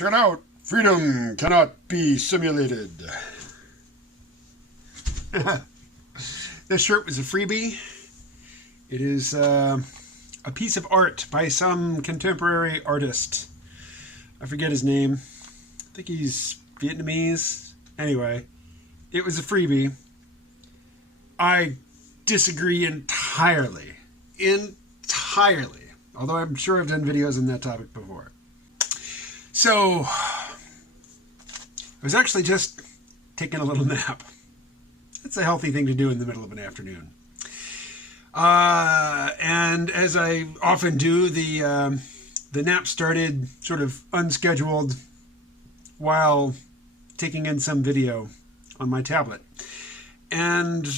Check it out. Freedom cannot be simulated. This shirt was a freebie. It is a piece of art by some contemporary artist. I forget his name. I think he's Vietnamese. Anyway, it was a freebie. I disagree entirely. Although I'm sure I've done videos on that topic before. So, I was actually just taking a little nap. It's a healthy thing to do in the middle of an afternoon. And as I often do, the nap started sort of unscheduled while taking in some video on my tablet. And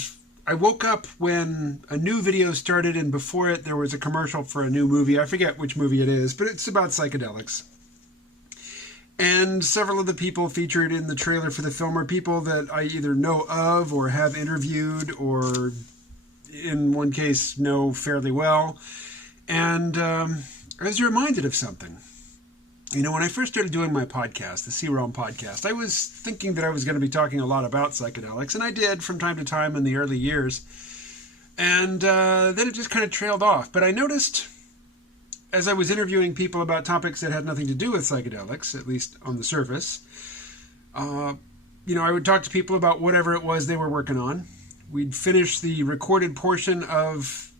I woke up when a new video started, and before it there was a commercial for a new movie. I forget which movie it is, but it's about psychedelics. And several of the people featured in the trailer for the film are people that I either know of or have interviewed, or in one case know fairly well. And I was reminded of something. You know, when I first started doing my podcast, the C-Realm podcast, I was thinking that I was going to be talking a lot about psychedelics, and I did from time to time in the early years. And then it just kind of trailed off. But I noticed, as I was interviewing people about topics that had nothing to do with psychedelics, at least on the surface, I would talk to people about whatever it was they were working on. We'd finish the recorded portion of,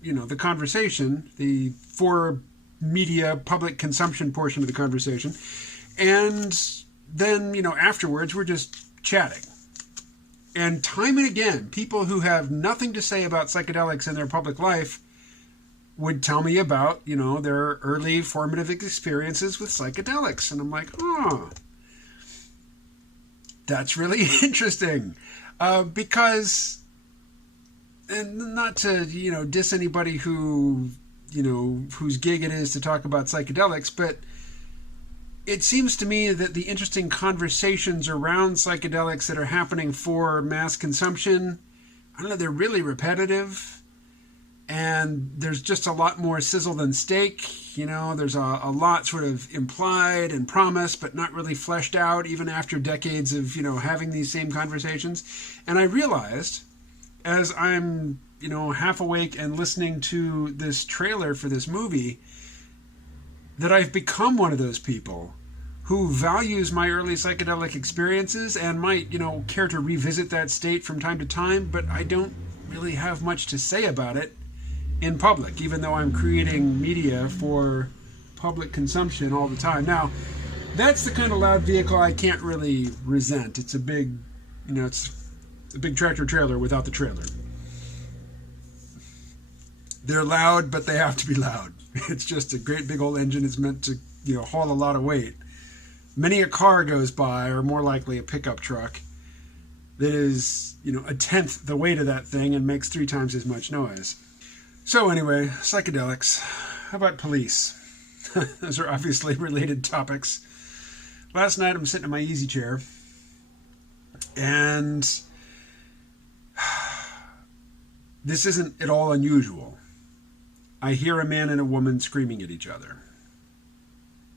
the conversation, the for media public consumption portion of the conversation. And then, afterwards, we're just chatting. And time and again, people who have nothing to say about psychedelics in their public life would tell me about, their early formative experiences with psychedelics. And I'm like, oh, that's really interesting. Because, and not to, diss anybody who, whose gig it is to talk about psychedelics, but it seems to me that the interesting conversations around psychedelics that are happening for mass consumption, I don't know, they're really repetitive. And there's just a lot more sizzle than steak. There's a lot sort of implied and promised, but not really fleshed out, even after decades of, having these same conversations. And I realized, as I'm, half awake and listening to this trailer for this movie, that I've become one of those people who values my early psychedelic experiences and might, care to revisit that state from time to time, but I don't really have much to say about it in public, even though I'm creating media for public consumption all the time. Now, that's the kind of loud vehicle I can't really resent. It's a big, it's a big tractor trailer without the trailer. They're loud, but they have to be loud. It's just a great big old engine. It's meant to, haul a lot of weight. Many a car goes by, or more likely a pickup truck, that is, a tenth the weight of that thing and makes 3 times as much noise. So anyway, psychedelics. How about police? Those are obviously related topics. Last night I'm sitting in my easy chair, and this isn't at all unusual. I hear a man and a woman screaming at each other.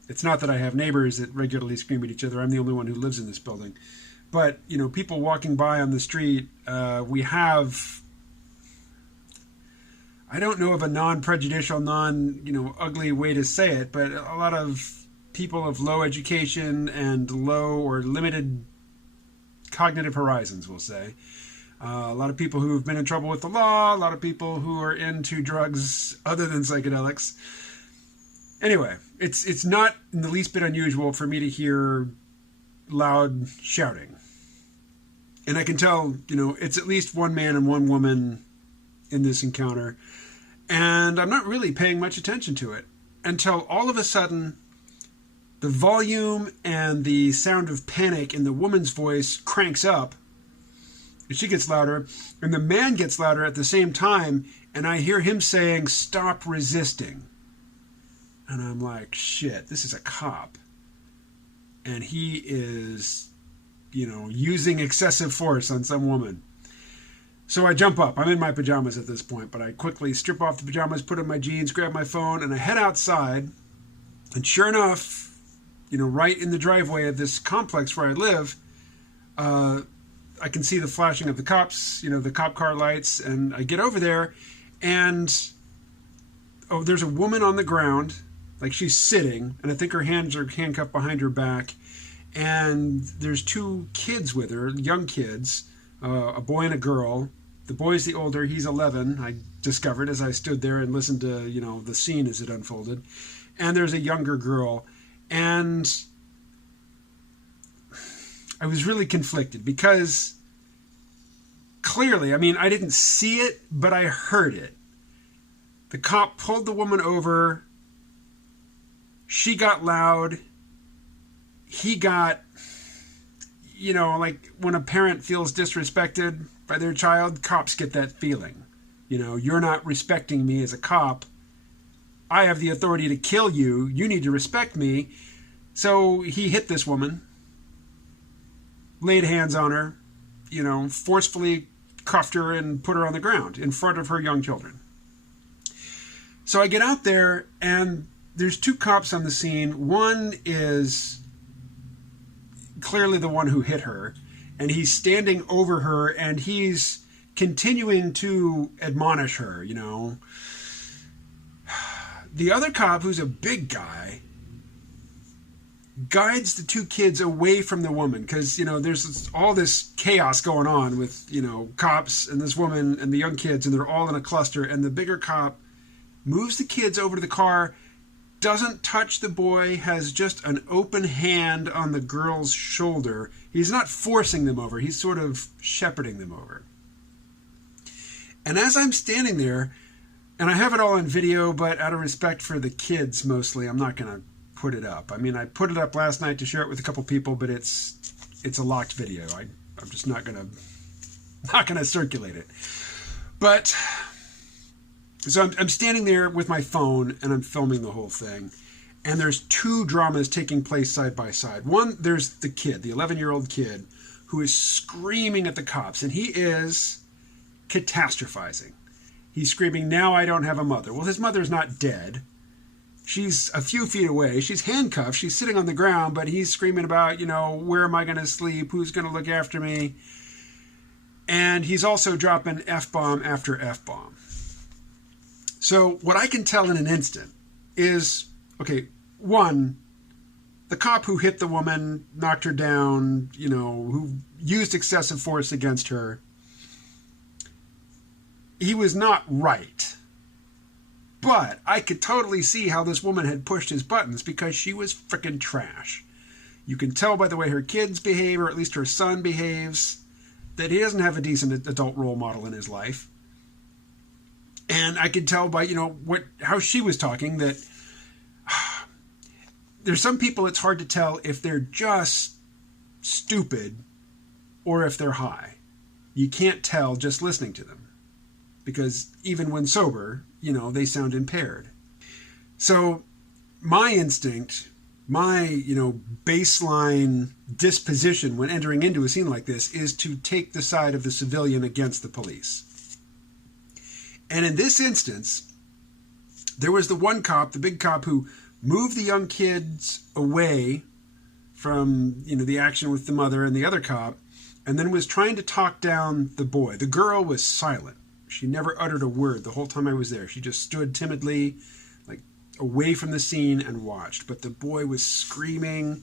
It's not that I have neighbors that regularly scream at each other. I'm the only one who lives in this building. But, people walking by on the street, we have, I don't know of a non-prejudicial, ugly way to say it, but a lot of people of low education and low or limited cognitive horizons, we'll say. A lot of people who have been in trouble with the law, a lot of people who are into drugs other than psychedelics. Anyway, it's not in the least bit unusual for me to hear loud shouting. And I can tell, it's at least one man and one woman in this encounter. And I'm not really paying much attention to it until all of a sudden the volume and the sound of panic in the woman's voice cranks up. She gets louder, and the man gets louder at the same time, and I hear him saying, "Stop resisting." And I'm like, shit, this is a cop. And he is, using excessive force on some woman. So I jump up. I'm in my pajamas at this point, but I quickly strip off the pajamas, put on my jeans, grab my phone, and I head outside. And sure enough, right in the driveway of this complex where I live, I can see the flashing of the cops, the cop car lights, and I get over there, and there's a woman on the ground, like she's sitting, and I think her hands are handcuffed behind her back, and there's two kids with her, young kids, a boy and a girl. The boy's the older, he's 11, I discovered as I stood there and listened to, the scene as it unfolded. And there's a younger girl, and I was really conflicted because clearly, I didn't see it, but I heard it. The cop pulled the woman over. She got loud. He got, like when a parent feels disrespected by their child, cops get that feeling. You're not respecting me as a cop. I have the authority to kill you. You need to respect me. So he hit this woman, laid hands on her, forcefully cuffed her and put her on the ground in front of her young children. So I get out there, and there's two cops on the scene. One is clearly the one who hit her, and he's standing over her, and he's continuing to admonish her, The other cop, who's a big guy, guides the two kids away from the woman because, there's all this chaos going on with, cops and this woman and the young kids, and they're all in a cluster, and the bigger cop moves the kids over to the car, doesn't touch the boy, has just an open hand on the girl's shoulder. He's not forcing them over, he's sort of shepherding them over. And as I'm standing there, and I have it all on video, but out of respect for the kids mostly, I'm not going to put it up. I put it up last night to share it with a couple people, but it's a locked video. I'm just not gonna circulate it. But so I'm standing there with my phone and I'm filming the whole thing, and there's two dramas taking place side by side. One, there's the kid, the 11-year-old kid, who is screaming at the cops, and he is catastrophizing. He's screaming, "Now I don't have a mother." Well, his mother's not dead. She's a few feet away. She's handcuffed. She's sitting on the ground, but he's screaming about, where am I going to sleep? Who's going to look after me? And he's also dropping F-bomb after F-bomb. So what I can tell in an instant is, okay, one, the cop who hit the woman, knocked her down, who used excessive force against her, he was not right. But I could totally see how this woman had pushed his buttons because she was frickin' trash. You can tell by the way her kids behave, or at least her son behaves, that he doesn't have a decent adult role model in his life. And I could tell by, how she was talking that there's some people it's hard to tell if they're just stupid or if they're high. You can't tell just listening to them. Because even when sober, they sound impaired. So my instinct, my, baseline disposition when entering into a scene like this is to take the side of the civilian against the police. And in this instance, there was the one cop, the big cop, who moved the young kids away from, the action with the mother and the other cop, and then was trying to talk down the boy. The girl was silent. She never uttered a word the whole time I was there. She just stood timidly, away from the scene and watched. But the boy was screaming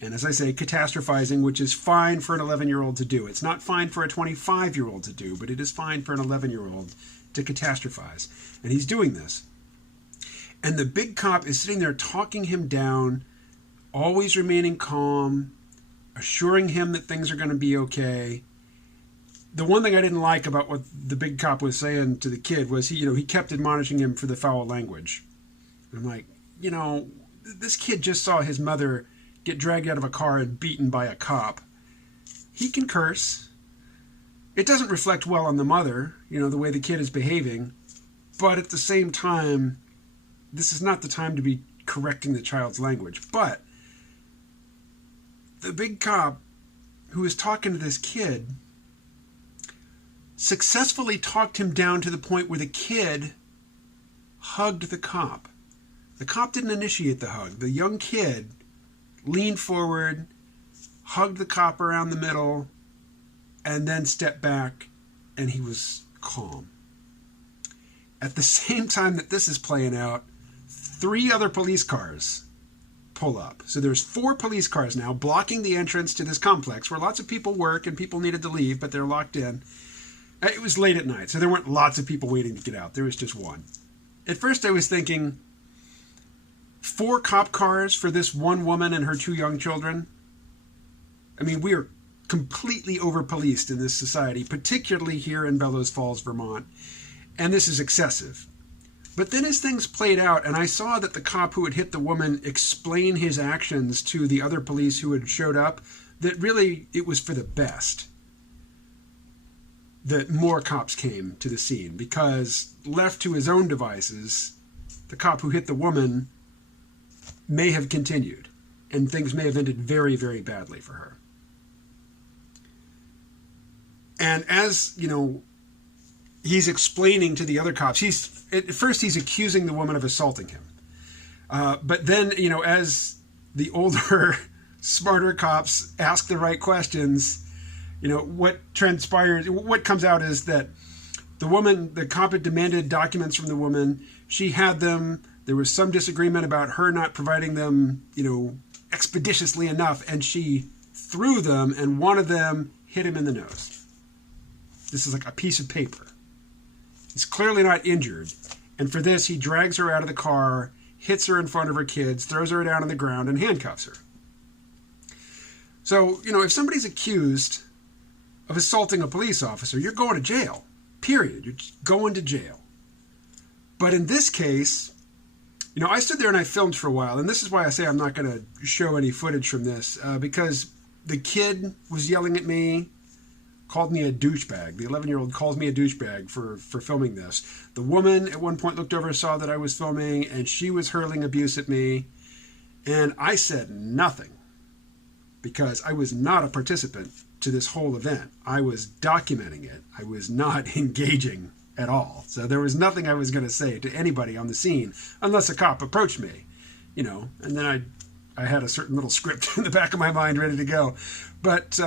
and, as I say, catastrophizing, which is fine for an 11-year-old to do. It's not fine for a 25-year-old to do, but it is fine for an 11-year-old to catastrophize. And he's doing this. And the big cop is sitting there talking him down, always remaining calm, assuring him that things are going to be okay. The one thing I didn't like about what the big cop was saying to the kid was he kept admonishing him for the foul language. And I'm like, this kid just saw his mother get dragged out of a car and beaten by a cop. He can curse. It doesn't reflect well on the mother, the way the kid is behaving. But at the same time, this is not the time to be correcting the child's language. But the big cop who is talking to this kid successfully talked him down to the point where the kid hugged the cop. The cop didn't initiate the hug. The young kid leaned forward, hugged the cop around the middle, and then stepped back, and he was calm. At the same time that this is playing out, 3 other police cars pull up. So there's 4 police cars now blocking the entrance to this complex where lots of people work and people needed to leave, but they're locked in. It was late at night, so there weren't lots of people waiting to get out. There was just one. At first I was thinking, 4 cop cars for this one woman and her 2 young children? I mean, we are completely over-policed in this society, particularly here in Bellows Falls, Vermont, and this is excessive. But then as things played out, and I saw that the cop who had hit the woman explain his actions to the other police who had showed up, that really it was for the best that more cops came to the scene, because left to his own devices, the cop who hit the woman may have continued, and things may have ended very, very badly for her. And as, he's explaining to the other cops, at first he's accusing the woman of assaulting him. But then, as the older, smarter cops ask the right questions, what transpires, what comes out is that the cop had demanded documents from the woman. She had them. There was some disagreement about her not providing them, expeditiously enough, and she threw them, and one of them hit him in the nose. This is like a piece of paper. He's clearly not injured, and for this he drags her out of the car, hits her in front of her kids, throws her down on the ground, and handcuffs her. So, if somebody's accused of assaulting a police officer, you're going to jail. Period. You're just going to jail. But in this case, I stood there and I filmed for a while, and this is why I say I'm not going to show any footage from this, because the kid was yelling at me, called me a douchebag. The 11-year-old calls me a douchebag for filming this. The woman at one point looked over, saw that I was filming, and she was hurling abuse at me, and I said nothing because I was not a participant to this whole event. I was documenting it. I was not engaging at all. So there was nothing I was going to say to anybody on the scene unless a cop approached me, and then I had a certain little script in the back of my mind ready to go. But,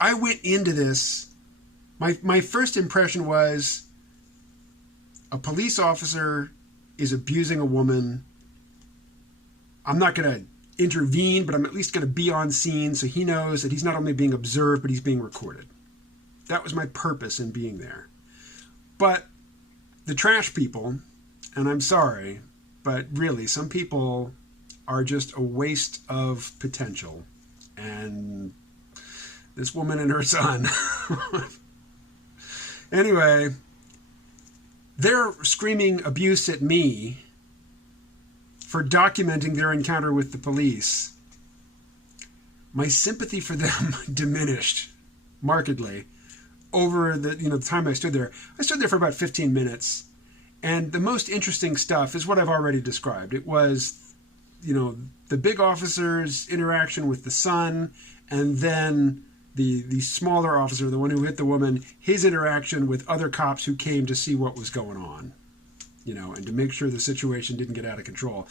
I went into this, my first impression was a police officer is abusing a woman. I'm not going to intervene, but I'm at least going to be on scene so he knows that he's not only being observed, but he's being recorded. That was my purpose in being there. But the trash people, and I'm sorry, but really, some people are just a waste of potential. And this woman and her son. Anyway, they're screaming abuse at me for documenting their encounter with the police. My sympathy for them diminished markedly over the time I stood there. I stood there for about 15 minutes, and the most interesting stuff is what I've already described. It was, the big officer's interaction with the son, and then the smaller officer, the one who hit the woman, his interaction with other cops who came to see what was going on, and to make sure the situation didn't get out of control.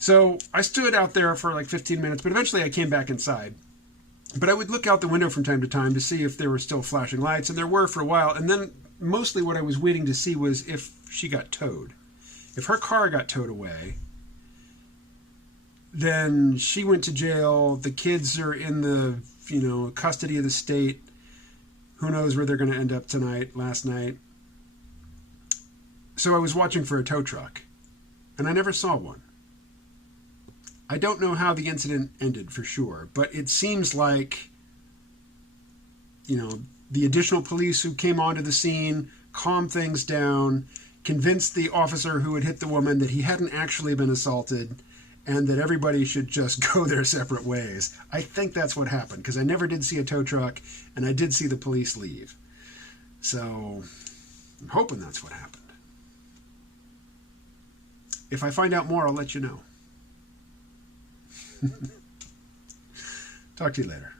So I stood out there for like 15 minutes, but eventually I came back inside. But I would look out the window from time to time to see if there were still flashing lights, and there were for a while. And then mostly what I was waiting to see was if she got towed. If her car got towed away, then she went to jail. The kids are in the custody of the state. Who knows where they're going to end up last night. So I was watching for a tow truck, and I never saw one. I don't know how the incident ended for sure, but it seems like, the additional police who came onto the scene calmed things down, convinced the officer who had hit the woman that he hadn't actually been assaulted, and that everybody should just go their separate ways. I think that's what happened, because I never did see a tow truck, and I did see the police leave. So I'm hoping that's what happened. If I find out more, I'll let you know. Talk to you later.